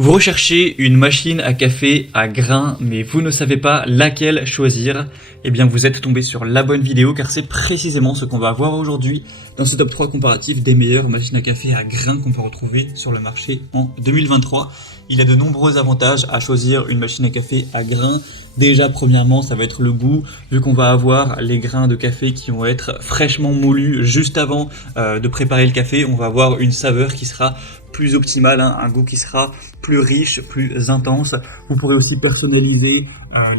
Vous recherchez une machine à café à grains, mais vous ne savez pas laquelle choisir. Eh bien, vous êtes tombé sur la bonne vidéo car c'est précisément ce qu'on va voir aujourd'hui dans ce top 3 comparatif des meilleures machines à café à grains qu'on peut retrouver sur le marché en 2023. Il y a de nombreux avantages à choisir une machine à café à grains. Déjà, premièrement, ça va être le goût, vu qu'on va avoir les grains de café qui vont être fraîchement moulus juste avant de préparer le café. On va avoir une saveur qui sera plus optimale, un goût qui sera plus riche, plus intense. Vous pourrez aussi personnaliser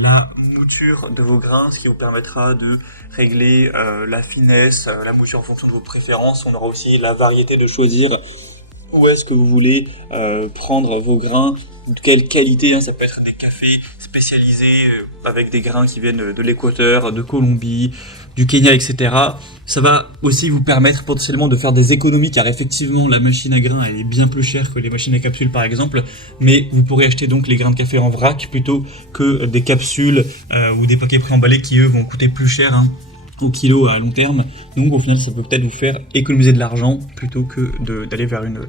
la mouture de vos grains, ce qui vous permettra de régler la finesse, la mouture en fonction de vos préférences. On aura aussi la variété de choisir où est-ce que vous voulez prendre vos grains, de quelle qualité, ça peut être des cafés spécialisés avec des grains qui viennent de l'Équateur, de Colombie, du Kenya, etc. Ça va aussi vous permettre potentiellement de faire des économies car effectivement la machine à grains elle est bien plus chère que les machines à capsules par exemple, mais vous pourrez acheter donc les grains de café en vrac plutôt que des capsules ou des paquets préemballés qui eux vont coûter plus cher au kilo à long terme. Donc au final ça peut peut-être vous faire économiser de l'argent plutôt que d'aller vers une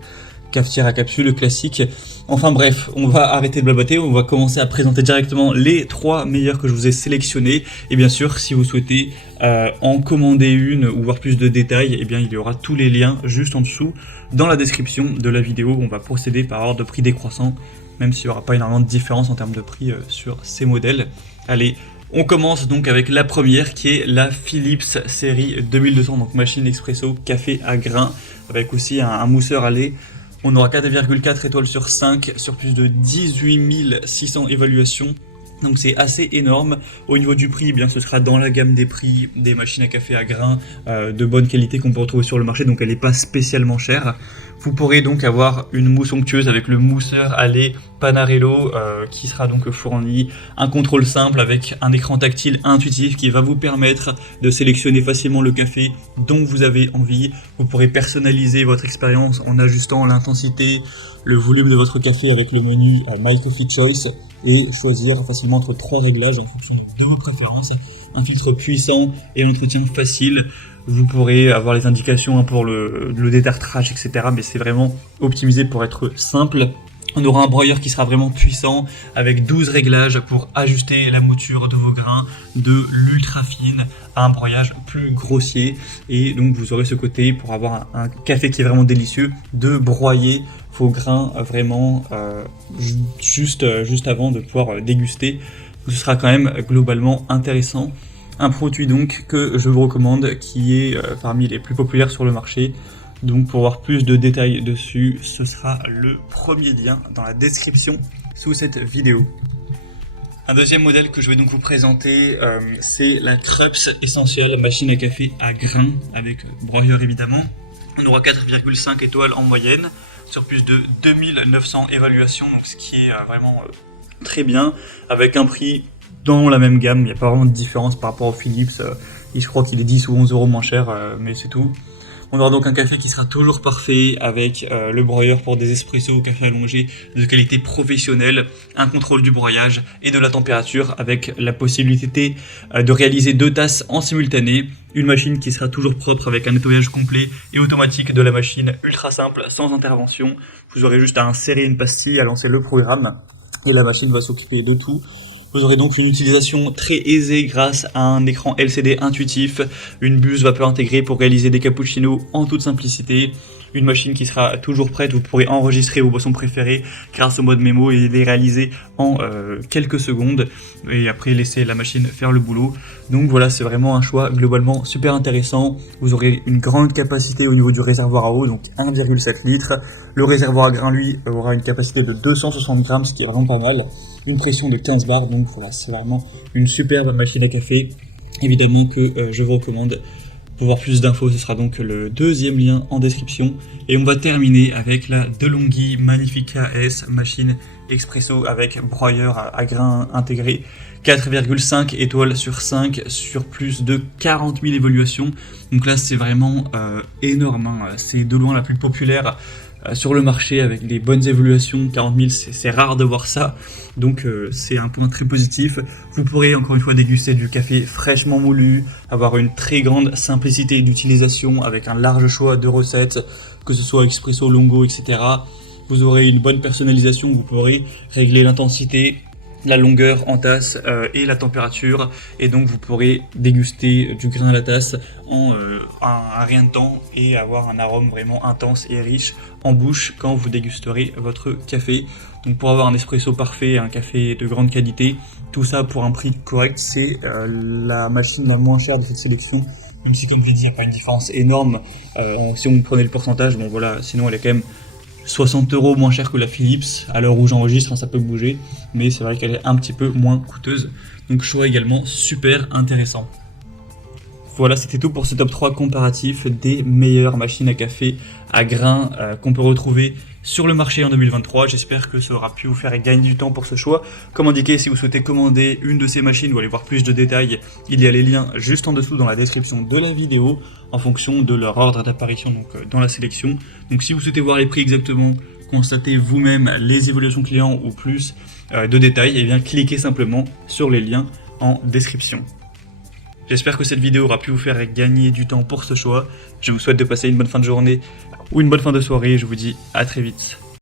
cafetière à capsule classique. Enfin bref, on va arrêter de blablater, on va commencer à présenter directement les 3 meilleurs que je vous ai sélectionnés. Et bien sûr, si vous souhaitez en commander une ou voir plus de détails, eh bien il y aura tous les liens juste en dessous dans la description de la vidéo. On va procéder par ordre de prix décroissant, même s'il n'y aura pas énormément de différence en termes de prix sur ces modèles. Allez, on commence donc avec la première qui est la Philips série 2200, donc machine expresso café à grains, avec aussi un mousseur à lait. On aura 4,4 étoiles sur 5 sur plus de 18 600 évaluations. Donc c'est assez énorme. Au niveau du prix, eh bien ce sera dans la gamme des prix des machines à café à grains de bonne qualité qu'on peut retrouver sur le marché, donc elle n'est pas spécialement chère. Vous pourrez donc avoir une mousse onctueuse avec le mousseur à lait Panarello qui sera donc fourni, un contrôle simple avec un écran tactile intuitif qui va vous permettre de sélectionner facilement le café dont vous avez envie. Vous pourrez personnaliser votre expérience en ajustant l'intensité, le volume de votre café avec le menu My Coffee Choice et choisir facilement entre 3 réglages en fonction de vos préférences, un filtre puissant et un entretien facile. Vous pourrez avoir les indications pour le détartrage, etc. Mais c'est vraiment optimisé pour être simple. On aura un broyeur qui sera vraiment puissant avec 12 réglages pour ajuster la mouture de vos grains de l'ultra fine à un broyage plus grossier. Et donc vous aurez ce côté pour avoir un café qui est vraiment délicieux de broyer vos grains vraiment juste avant de pouvoir déguster. Ce sera quand même globalement intéressant. Un produit donc que je vous recommande qui est parmi les plus populaires sur le marché. Donc pour voir plus de détails dessus, ce sera le premier lien dans la description sous cette vidéo. Un deuxième modèle que je vais donc vous présenter, c'est la Krups Essential machine à café à grains avec broyeur évidemment. On aura 4,5 étoiles en moyenne sur plus de 2900 évaluations, donc ce qui est vraiment très bien, avec un prix dans la même gamme. Il n'y a pas vraiment de différence par rapport au Philips, je crois qu'il est 10 ou 11 euros moins cher, mais c'est tout. On aura donc un café qui sera toujours parfait avec le broyeur pour des espressos au café allongé de qualité professionnelle, un contrôle du broyage et de la température avec la possibilité de réaliser 2 tasses en simultané, une machine qui sera toujours propre avec un nettoyage complet et automatique de la machine ultra simple sans intervention. Vous aurez juste à insérer une pastille, à lancer le programme et la machine va s'occuper de tout. Vous aurez donc une utilisation très aisée grâce à un écran LCD intuitif, une buse vapeur intégrée pour réaliser des cappuccinos en toute simplicité, une machine qui sera toujours prête, vous pourrez enregistrer vos boissons préférées grâce au mode mémo et les réaliser en quelques secondes et après laisser la machine faire le boulot. Donc voilà, c'est vraiment un choix globalement super intéressant. Vous aurez une grande capacité au niveau du réservoir à eau, donc 1,7 litres. Le réservoir à grains, lui, aura une capacité de 260 grammes, ce qui est vraiment pas mal. Une pression de 15 bars, donc voilà, c'est vraiment une superbe machine à café. Évidemment que je vous recommande. Pour voir plus d'infos, ce sera donc le deuxième lien en description. Et on va terminer avec la DeLonghi Magnifica S machine expresso avec broyeur à grains intégré. 4,5 étoiles sur 5 sur plus de 40 000 évaluations. Donc là, c'est vraiment énorme. C'est de loin la plus populaire sur le marché avec des bonnes évaluations. 40 000, c'est rare de voir ça. Donc c'est un point très positif. Vous pourrez encore une fois déguster du café fraîchement moulu, avoir une très grande simplicité d'utilisation avec un large choix de recettes, que ce soit expresso, longo, etc. vous aurez une bonne personnalisation, vous pourrez régler l'intensité, la longueur en tasse et la température, et donc vous pourrez déguster du grain à la tasse en un rien de temps et avoir un arôme vraiment intense et riche en bouche quand vous dégusterez votre café. Donc pour avoir un espresso parfait, un café de grande qualité, tout ça pour un prix correct, c'est la machine la moins chère de cette sélection. Même si, comme je l'ai dit, il n'y a pas une différence énorme. Si on prenait le pourcentage, bon voilà, sinon elle est quand même 60 € moins chère que la Philips. À l'heure où j'enregistre, ça peut bouger, mais c'est vrai qu'elle est un petit peu moins coûteuse. Donc choix également super intéressant. Voilà, c'était tout pour ce top 3 comparatif des meilleures machines à café à grains qu'on peut retrouver sur le marché en 2023. J'espère que ça aura pu vous faire gagner du temps pour ce choix. Comme indiqué, si vous souhaitez commander une de ces machines ou aller voir plus de détails, il y a les liens juste en dessous dans la description de la vidéo en fonction de leur ordre d'apparition dans la sélection. Donc si vous souhaitez voir les prix exactement, constater vous-même les évolutions clients ou plus de détails, et bien cliquez simplement sur les liens en description. J'espère que cette vidéo aura pu vous faire gagner du temps pour ce choix. Je vous souhaite de passer une bonne fin de journée ou une bonne fin de soirée. Je vous dis à très vite.